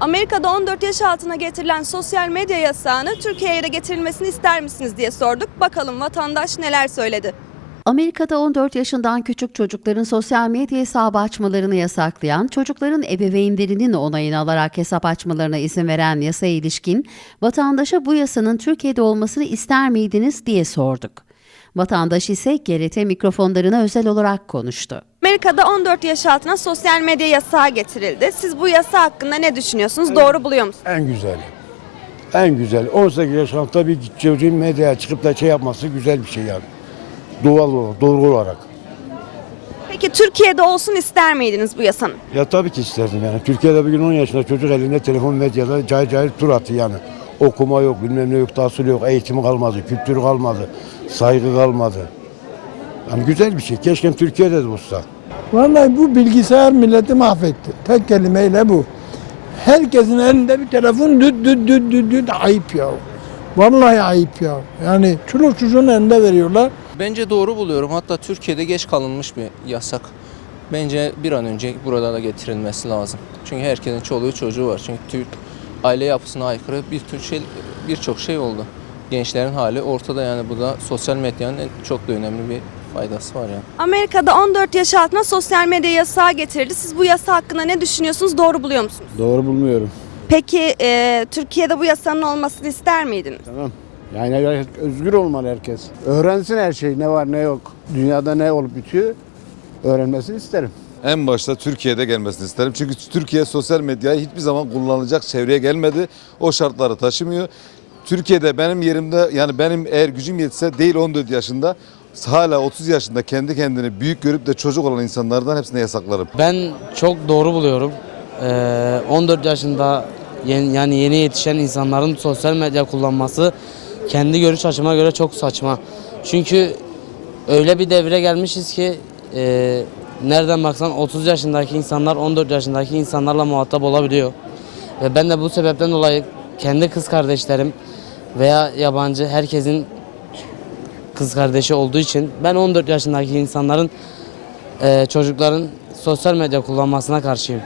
Amerika'da 14 yaş altına getirilen sosyal medya yasağını Türkiye'ye de getirilmesini ister misiniz diye sorduk. Bakalım vatandaş neler söyledi. Amerika'da 14 yaşından küçük çocukların sosyal medya hesabı açmalarını yasaklayan, çocukların ebeveynlerinin onayını alarak hesap açmalarına izin veren yasaya ilişkin vatandaşa bu yasanın Türkiye'de olmasını ister miydiniz diye sorduk. Vatandaş ise GRT mikrofonlarına özel olarak konuştu. Amerika'da 14 yaş altına sosyal medya yasağı getirildi. Siz bu yasa hakkında ne düşünüyorsunuz? Doğru buluyor musunuz? En güzel. En güzel. 18 yaş altında bir çocuğun medyaya çıkıp da şey yapması güzel bir şey yani. Doğal olarak, doğru olarak. Peki Türkiye'de olsun ister miydiniz bu yasanın? Ya tabii ki isterdim yani. Türkiye'de bugün 10 yaşında çocuk elinde telefon medyada cayır cayır tur attı yani. Okuma yok, bilmem ne yok, tahsil yok, eğitimi kalmadı, kültürü kalmadı, saygı kalmadı. Yani güzel bir şey. Keşke Türkiye'de de olsa. Vallahi bu bilgisayar milleti mahvetti. Tek kelimeyle bu. Herkesin elinde bir telefon düt düt düt düt düt ayıp ya. Vallahi ayıp ya. Yani çoluk çocuğun elinde veriyorlar. Bence doğru buluyorum. Hatta Türkiye'de geç kalınmış bir yasak. Bence bir an önce burada da getirilmesi lazım. Çünkü herkesin çoluğu çocuğu var. Çünkü Türk aile yapısına aykırı bir tür şey birçok şey oldu. Gençlerin hali ortada yani bu da sosyal medyanın en- çok da önemli bir faydası var yani. Amerika'da 14 yaş altına sosyal medya yasağı getirildi. Siz bu yasa hakkında ne düşünüyorsunuz? Doğru buluyor musunuz? Doğru bulmuyorum. Peki e, Türkiye'de bu yasanın olmasını ister miydiniz? Tamam. Yani özgür olmalı herkes. Öğrensin her şey ne var ne yok. Dünyada ne olup bitiyor öğrenmesini isterim. En başta Türkiye'de gelmesini isterim. Çünkü Türkiye sosyal medyayı hiçbir zaman kullanılacak çevreye gelmedi. O şartları taşımıyor. Türkiye'de benim yerimde yani benim eğer gücüm yetse değil 14 yaşında hala 30 yaşında kendi kendini büyük görüp de çocuk olan insanlardan hepsine yasaklarım. Ben çok doğru buluyorum. Ee, 14 yaşında yeni, yani yeni yetişen insanların sosyal medya kullanması kendi görüş açıma göre çok saçma. Çünkü öyle bir devre gelmişiz ki e, nereden baksan 30 yaşındaki insanlar 14 yaşındaki insanlarla muhatap olabiliyor. Ve ben de bu sebepten dolayı kendi kız kardeşlerim veya yabancı herkesin kız kardeşi olduğu için ben 14 yaşındaki insanların e, çocukların sosyal medya kullanmasına karşıyım.